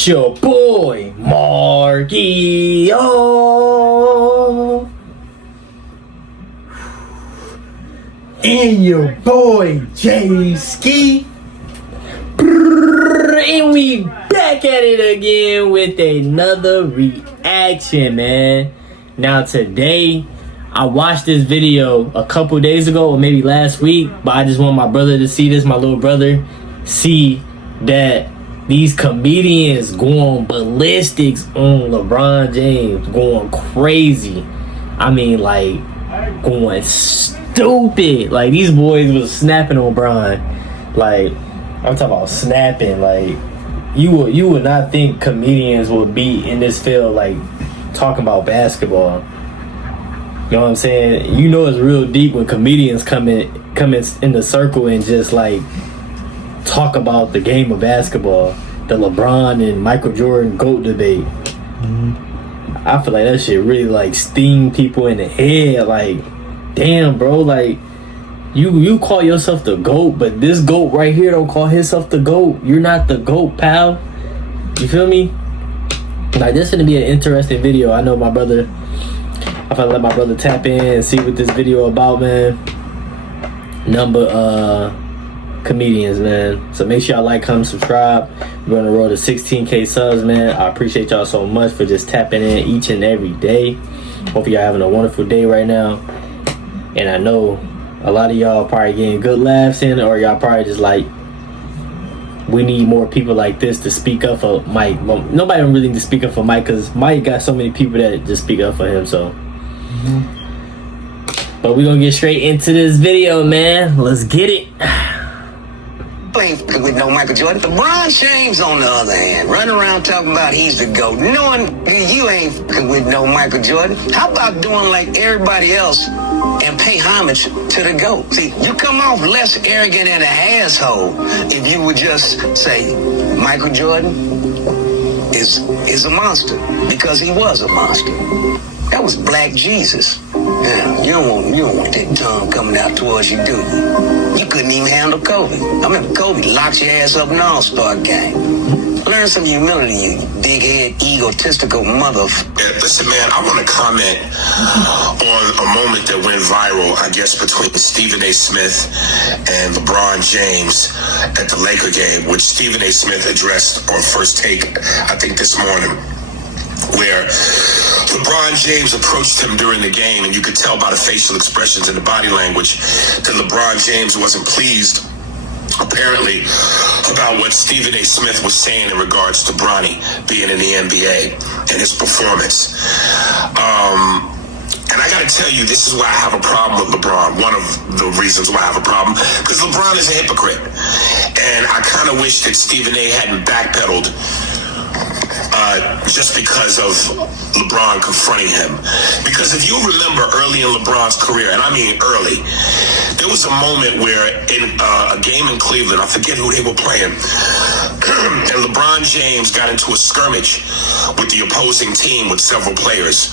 It's your boy, Margio. And your boy, J-Ski. And we back at it again with another reaction, man. Now today, I watched this video a couple days ago or maybe last week, but I just want my brother to see this, my little brother, see that these comedians going ballistics on LeBron James, going crazy. I mean, like, going stupid. Like, these boys was snapping on LeBron. Like, I'm talking about snapping. Like, you would not think comedians would be in this field, like, talking about basketball. You know what I'm saying? You know it's real deep when comedians come in the circle and just, like, talk about the game of basketball, the LeBron and Michael Jordan GOAT debate. I feel like that shit really like sting people in the head. Like, damn, bro, like you call yourself the GOAT, but this GOAT right here don't call himself the GOAT. You're not the GOAT, pal. You feel me? Like, this is gonna be an interesting video. I know my brother. I'm gonna let my brother tap in and see what this video about, man. Comedians, man. So make sure y'all like, comment, subscribe. We're on the road to 16K subs, man. I appreciate y'all so much for just tapping in each and every day. Hope y'all having a wonderful day right now. And I know a lot of y'all probably getting good laughs in, or y'all probably just like, we need more people like this to speak up for Mike. Well, nobody really need to speak up for Mike, because Mike got so many people that just speak up for him. So but we're gonna get straight into this video, man. Let's get it. Ain't with no Michael Jordan. LeBron James, on the other hand, running around talking about he's the GOAT, knowing you ain't with no Michael Jordan. How about doing like everybody else and pay homage to the GOAT? See, you come off less arrogant and an asshole if you would just say Michael Jordan is a monster, because he was a monster. That was Black Jesus. Yeah, you don't want that tongue coming out towards you, do you? You couldn't even handle Kobe. I remember Kobe locked your ass up in the All-Star game. Learn some humility, you big-head, egotistical mother. Yeah, listen, man, I want to comment on a moment that went viral, I guess, between Stephen A. Smith and LeBron James at the Laker game, which Stephen A. Smith addressed on First Take, I think this morning, where LeBron James approached him during the game, and you could tell by the facial expressions and the body language that LeBron James wasn't pleased, apparently, about what Stephen A. Smith was saying in regards to Bronny being in the NBA and his performance. And I gotta tell you, this is why I have a problem with LeBron. One of the reasons why I have a problem, because LeBron is a hypocrite. And I kind of wish that Stephen A. hadn't backpedaled just because of LeBron confronting him. Because if you remember early in LeBron's career, and I mean early, there was a moment where in a game in Cleveland, I forget who they were playing, and LeBron James got into a skirmish with the opposing team with several players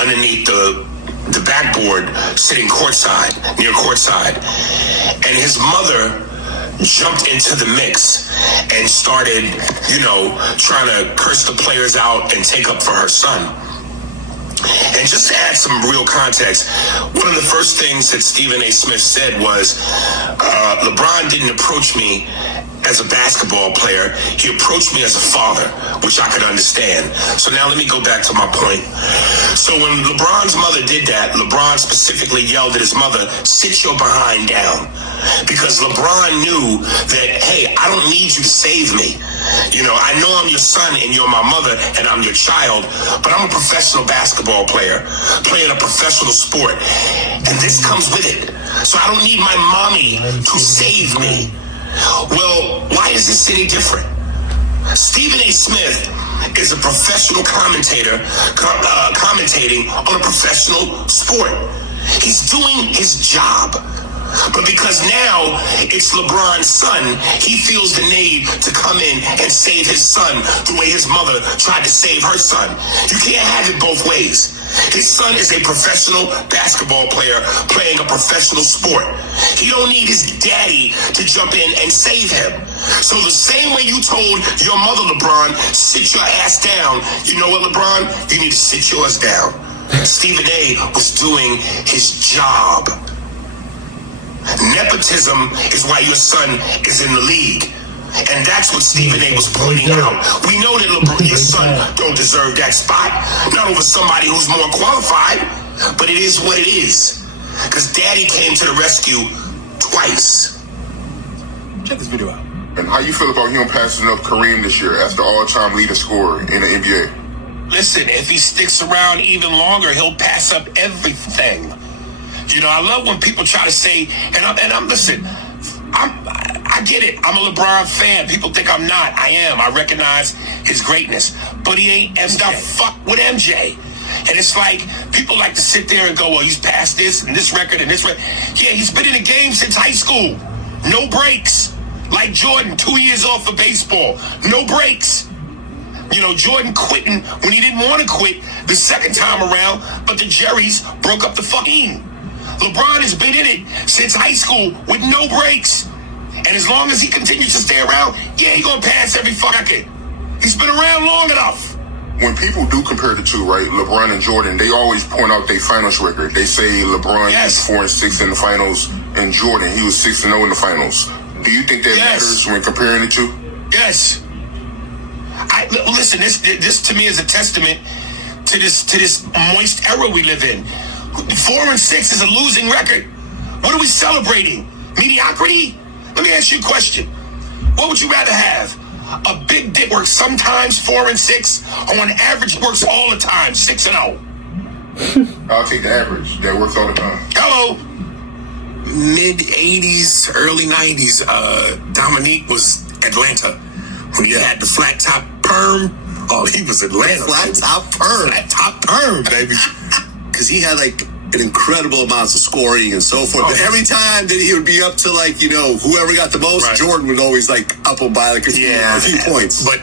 underneath the backboard, sitting courtside, near courtside. And his mother jumped into the mix and started, trying to curse the players out and take up for her son. And just to add some real context, one of the first things that Stephen A. Smith said was, LeBron didn't approach me as a basketball player. He approached me as a father, which I could understand. So now let me go back to my point. So when LeBron's mother did that, LeBron specifically yelled at his mother, "Sit your behind down." Because LeBron knew that, hey, I don't need you to save me. I know I'm your son and you're my mother and I'm your child, but I'm a professional basketball player, playing a professional sport. And this comes with it. So I don't need my mommy to save me. Well, why is this any different? Stephen A. Smith is a professional commentator, commentating on a professional sport. He's doing his job. But because now it's LeBron's son, he feels the need to come in and save his son the way his mother tried to save her son. You can't have it both ways. His son is a professional basketball player playing a professional sport. He don't need his daddy to jump in and save him. So the same way you told your mother, LeBron, sit your ass down, you know what, LeBron? You need to sit yours down. Stephen A was doing his job. Nepotism is why your son is in the league. And that's what Stephen A was pointing out. We know that LeBron, your son don't deserve that spot. Not over somebody who's more qualified. But it is what it is. Because daddy came to the rescue twice. Check this video out. And how you feel about him passing up Kareem this year as the all-time leading scorer in the NBA? Listen, if he sticks around even longer, he'll pass up everything. You know, I love when people try to say, I get it. I'm a LeBron fan. People think I'm not. I am. I recognize his greatness. But he ain't MJ. Fuck with MJ. And it's like, people like to sit there and go, well, he's past this and this record and this record. Yeah, he's been in the game since high school. No breaks. Like Jordan, 2 years off of baseball. No breaks. You know, Jordan quitting when he didn't want to quit the second time around, but the Jerrys broke up the fucking. LeBron has been in it since high school with no breaks. And as long as he continues to stay around, yeah, he's going to pass every fucking. He's been around long enough. When people do compare the two, right, LeBron and Jordan, they always point out their finals record. They say LeBron is 4-6 in the finals, and Jordan, he was 6-0 in the finals. Do you think that matters when comparing the two? Yes. Listen, this to me is a testament to this moist era we live in. 4-6 is a losing record. What are we celebrating? Mediocrity? Let me ask you a question. What would you rather have? A big dick works sometimes 4-6, or on average works all the time 6-0? I'll take the average. That works all the time. Hello. Mid-80s, early 90s, Dominique was Atlanta. When you had the flat top perm, oh, he was Atlanta. Flat top perm. Flat top perm, baby. Because he had like an incredible amounts of scoring and so forth. But every time that he would be up to like, you know, whoever got the most, Jordan would always like up him by like a few points. But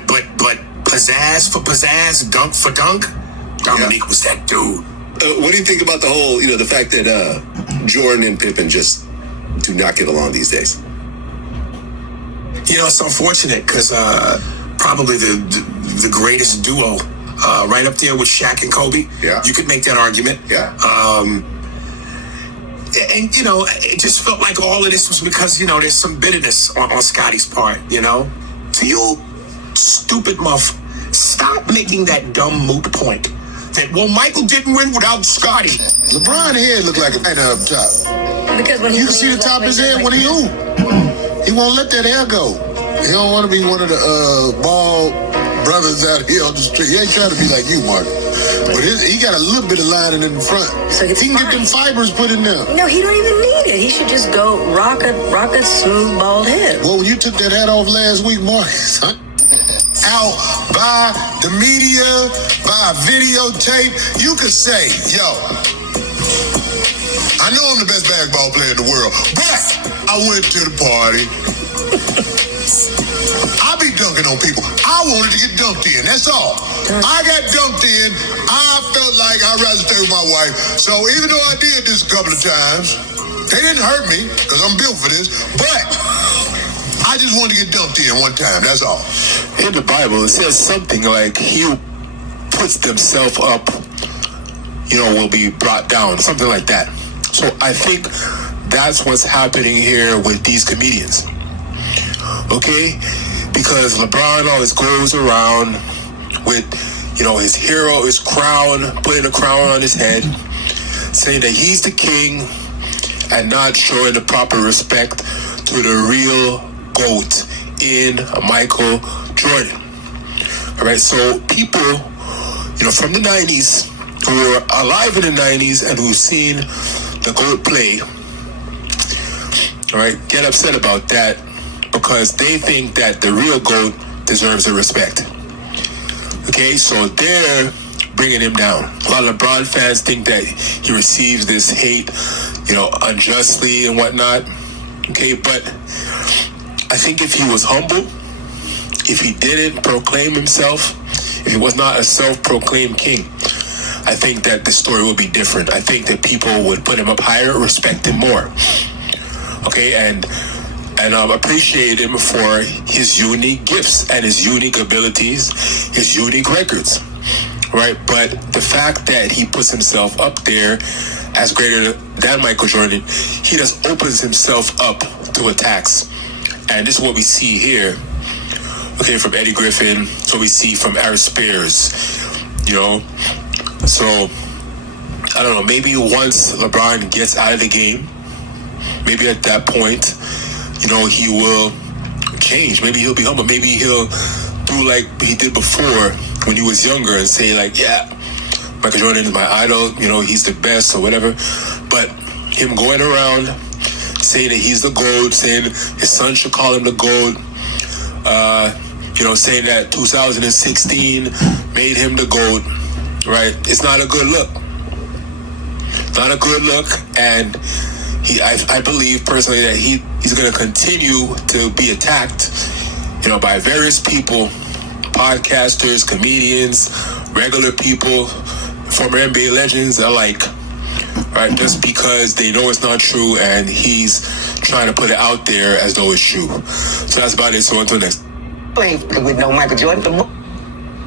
pizzazz for pizzazz, dunk for dunk, Dominique was that dude. What do you think about the whole, you know, the fact that Jordan and Pippen just do not get along these days? You know, it's unfortunate because probably the greatest duo, right up there with Shaq and Kobe. Yeah. You could make that argument. Yeah. And, you know, it just felt like all of this was because, you know, there's some bitterness on Scotty's part, you know? To you, stupid muff, stop making that dumb moot point. That, well, Michael didn't win without Scotty. LeBron head look like a painter up top. Because when you can see the top of his head when he hoop. He won't let that hair go. He don't want to be one of the bald brothers out here on the street. He ain't trying to be like you, Mark. But he got a little bit of lining in the front. So he can get them fibers put in there. No, he don't even need it. He should just go rock a smooth bald head. Well, when you took that hat off last week, Mark, out by the media, by a videotape, you could say, yo, I know I'm the best basketball player in the world, but I went to the party. I be dunking on people. I wanted to get dunked in, that's all. I got dunked in. I felt like I'd rather stay with my wife. So even though I did this a couple of times, they didn't hurt me, because I'm built for this, but I just wanted to get dunked in one time, that's all. In the Bible, it says something like, he who puts themselves up, you know, will be brought down, something like that. So I think that's what's happening here with these comedians. Okay? Because LeBron always goes around with, you know, his hero, his crown, putting a crown on his head, saying that he's the king and not showing the proper respect to the real GOAT in Michael Jordan. All right, so people, you know, from the 90s, who were alive in the 90s and who've seen the GOAT play, all right, get upset about that because they think that the real GOAT deserves the respect. Okay, so they're bringing him down. A lot of LeBron fans think that he receives this hate, unjustly and whatnot. Okay, but I think if he was humble, if he didn't proclaim himself, if he was not a self-proclaimed king, I think that the story would be different. I think that people would put him up higher, respect him more. Okay, and appreciate him for his unique gifts and his unique abilities, his unique records, right? But the fact that he puts himself up there as greater than Michael Jordan, he just opens himself up to attacks. And this is what we see here, okay, from Eddie Griffin. It's what we see from Aris Spears, So, I don't know, maybe once LeBron gets out of the game, maybe at that point, he will change. Maybe he'll be humble. Maybe he'll do like he did before when he was younger and say like, yeah, Michael Jordan is my idol, he's the best or whatever. But him going around saying that he's the GOAT, saying his son should call him the GOAT, saying that 2016 made him the GOAT, right? It's not a good look. Not a good look, and I believe personally that he's going to continue to be attacked, by various people, podcasters, comedians, regular people, former NBA legends alike, right? Just because they know it's not true and he's trying to put it out there as though it's true. So that's about it. So on to the next. With no Michael Jordan.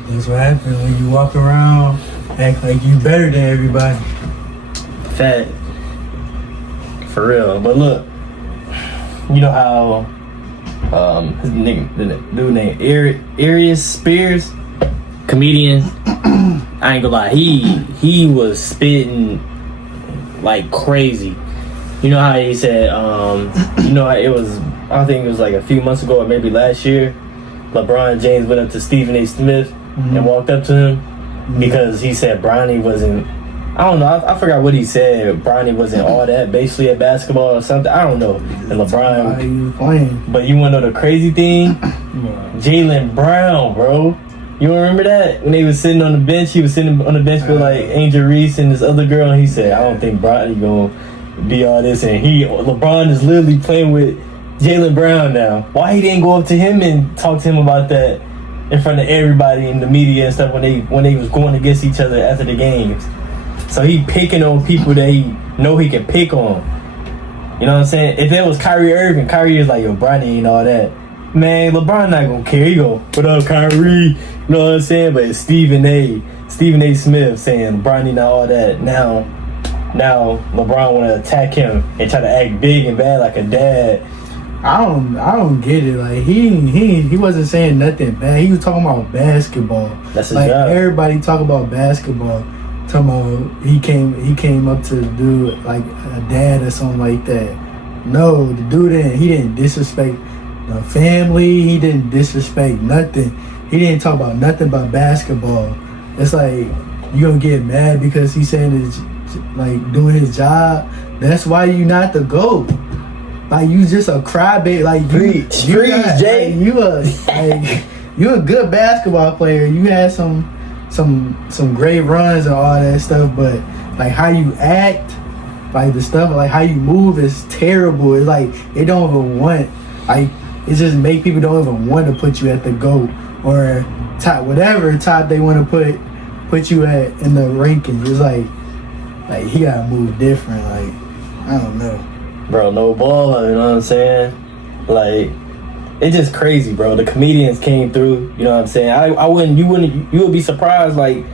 That's what happens when you walk around, act like you better than everybody. Fat. For real. But look, you know how his name, the dude named Aris Spears, comedian. I ain't gonna lie, he was spitting like crazy. You know how he said, it was, I think it was like a few months ago or maybe last year, LeBron James went up to Stephen A. Smith and walked up to him because he said Bronny wasn't, I don't know, I forgot what he said. Bronny wasn't all that basically at basketball or something. I don't know. And LeBron, but you wanna know the crazy thing? Jaylen Brown, bro. You remember that? When they was sitting on the bench, he was sitting on the bench with like Angel Reese and this other girl, and he said, I don't think Bronny gonna be all this. And LeBron is literally playing with Jaylen Brown now. Why he didn't go up to him and talk to him about that in front of everybody in the media and stuff when they was going against each other after the games? So he picking on people that he know he can pick on. You know what I'm saying? If it was Kyrie Irving, Kyrie is like, yo, Bronny ain't all that. Man, LeBron not gonna care. He go, what up, Kyrie? You know what I'm saying? But it's Stephen A. Smith saying Bronny not all that. Now LeBron wanna attack him and try to act big and bad like a dad. I don't get it. Like he wasn't saying nothing bad. He was talking about basketball. That's his like job. Everybody talk about basketball. Talking about he came up to the dude like a dad or something like that. No, the dude didn't disrespect the family. He didn't disrespect nothing. He didn't talk about nothing but basketball. It's like you gonna get mad because he's saying it's like doing his job. That's why you not the GOAT. Like you just a crybaby. Like Jay. You a good basketball player. You had some great runs and all that stuff, but like how you act, like the stuff, like how you move is terrible. It's like they don't even want, like it just make people don't even want to put you at the GOAT or top, whatever top they want to put you at in the rankings. It's like he gotta move different. Like I don't know, bro. No baller, you know what I'm saying? Like it's just crazy, bro. The comedians came through, you know what I'm saying? You would be surprised like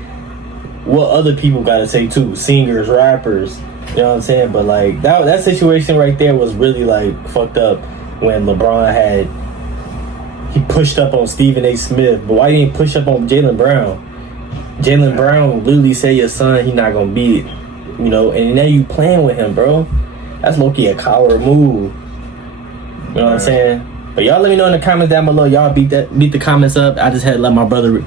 what other people gotta say too. Singers, rappers, you know what I'm saying? But like that situation right there was really like fucked up when LeBron he pushed up on Stephen A. Smith, but why he didn't push up on Jaylen Brown? Jaylen Brown literally say your son he not gonna beat, and now you playing with him, bro. That's low-key a coward move. You know what I'm saying? But y'all let me know in the comments down below. Y'all beat the comments up. I just had to let my brother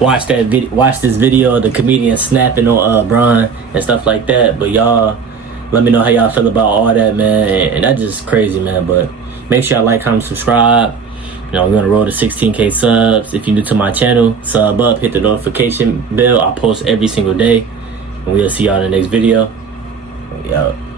watch this video of the comedian snapping on Bron and stuff like that. But y'all let me know how y'all feel about all that, man. And that's just crazy, man. But make sure y'all like, comment, subscribe. You know, we're gonna roll to 16K subs. If you're new to my channel, sub up, hit the notification bell. I post every single day. And we'll see y'all in the next video. We out.